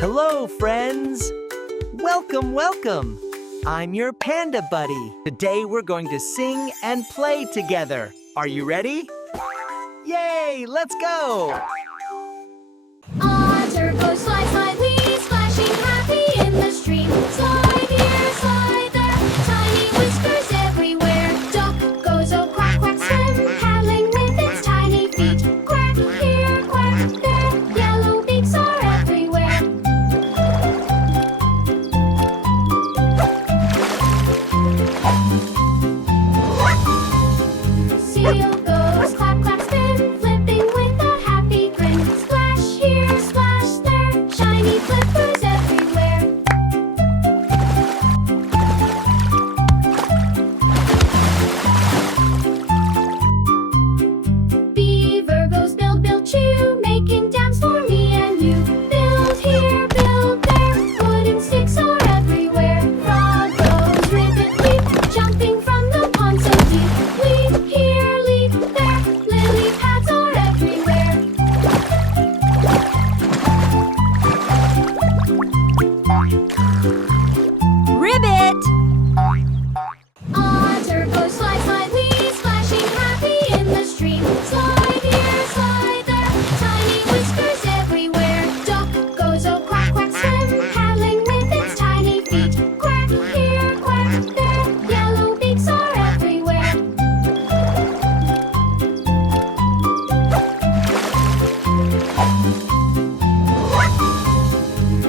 Hello, friends! Welcome, welcome! I'm your panda buddy. Today we're going to sing and play together. Are you ready? Yay! Let's go! Otter goes slide, slide, wee, splashing happy in the stream. Slide here, slide there, tiny whiskers everywhere. Duck goes oh quack, quack, swim, paddling with its tiny feet. Quack here, quack there, yellow beaks are everywhere. Seal goes clap, clap, spin, flipping with a happy grin. Splash here, splash there, shiny flippers everywhere. Beaver goes build, build, chew, making dams for me and you. Build here, build there, wooden sticks are everywhere. Frog goes ribbit, leap, jumping from the pond so deep. Leap here, leap there, lily pads are everywhere. Ribbit! Otter goes slide, slide, wee, splashing happy in the stream. Slide here, slide there, tiny whiskers everywhere. Duck goes oh quack, quack, swim, paddling with its tiny feet. Quack here, quack there, yellow beaks are everywhere.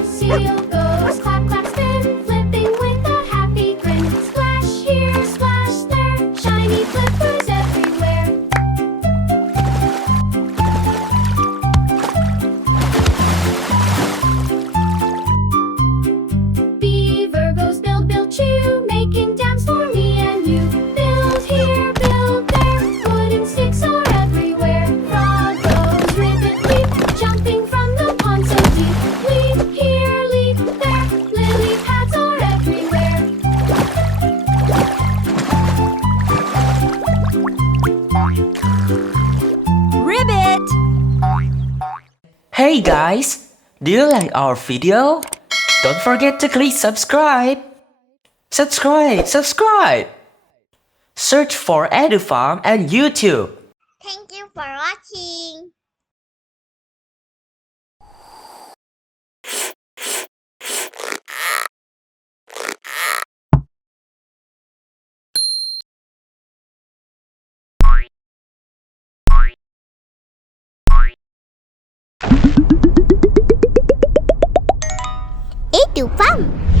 Seal goes clap, clap, spin, flipping with a happy grin. Splash here, splash there, shiny flippers everywhere. Beaver goes build, build, chew, making dams for me and you. Build here, build there, wooden sticks are everywhere. Frog goes ribbit, leap, jumping from the pond so deep. Leap here, leap there, lily pads are everywhere. Ribbit! Hey guys, do you like our video? Don't forget to click subscribe. Subscribe! Search for EduFarm and YouTube. Thank you for watching. EduFarm.